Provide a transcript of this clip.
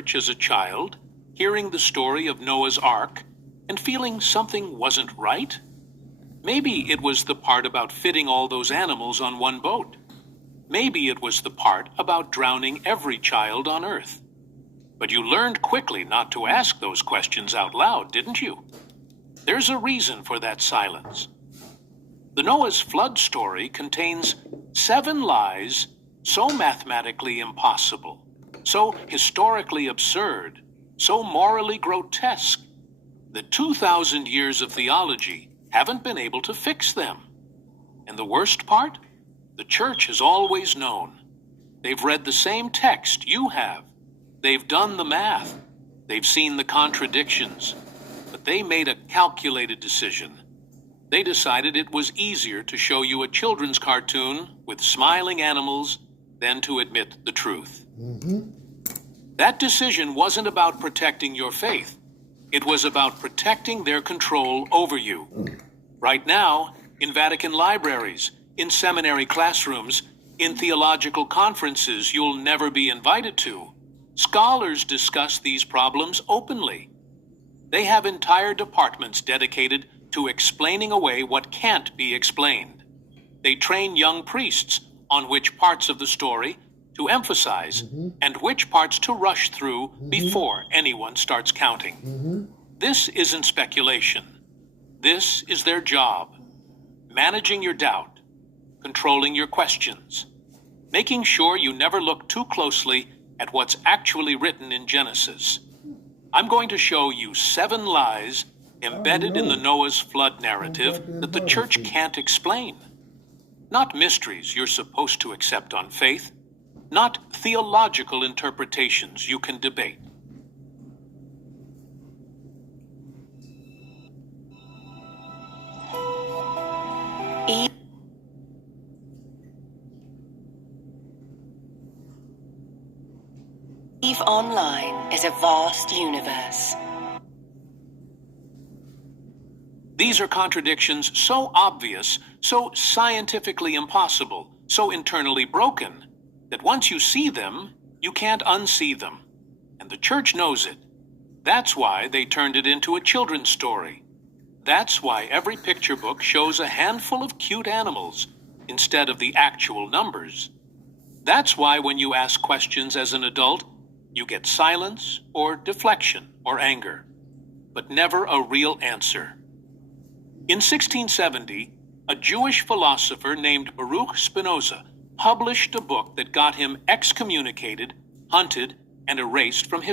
church as a child, hearing the story of Noah's Ark, and feeling something wasn't right? Maybe it was the part about fitting all those animals on one boat. Maybe it was the part about drowning every child on earth. But you learned quickly not to ask those questions out loud, didn't you? There's a reason for that silence. The Noah's flood story contains 7 lies so mathematically impossible, so historically absurd, so morally grotesque, that 2,000 years of theology haven't been able to fix them. And the worst part? The church has always known. They've read the same text you have. They've done the math. They've seen the contradictions. But they made a calculated decision. They decided it was easier to show you a children's cartoon with smiling animals than to admit the truth. That decision wasn't about protecting your faith. It was about protecting their control over you. Right now, in Vatican libraries, in seminary classrooms, in theological conferences you'll never be invited to, scholars discuss these problems openly. They have entire departments dedicated to explaining away what can't be explained. They train young priests on which parts of the story to emphasize and which parts to rush through before anyone starts counting. This isn't speculation. This is their job. Managing your doubt, controlling your questions, making sure you never look too closely at what's actually written in Genesis. I'm going to show you 7 lies embedded in the Noah's flood narrative that the church can't explain. Not mysteries you're supposed to accept on faith, not theological interpretations you can debate. EVE Online is a vast universe. These are contradictions so obvious, so scientifically impossible, so internally broken, that once you see them, you can't unsee them. And the church knows it. That's why they turned it into a children's story. That's why every picture book shows a handful of cute animals instead of the actual numbers. That's why when you ask questions as an adult, you get silence or deflection or anger, but never a real answer. In 1670, a Jewish philosopher named Baruch Spinoza published a book that got him excommunicated, hunted, and erased from history.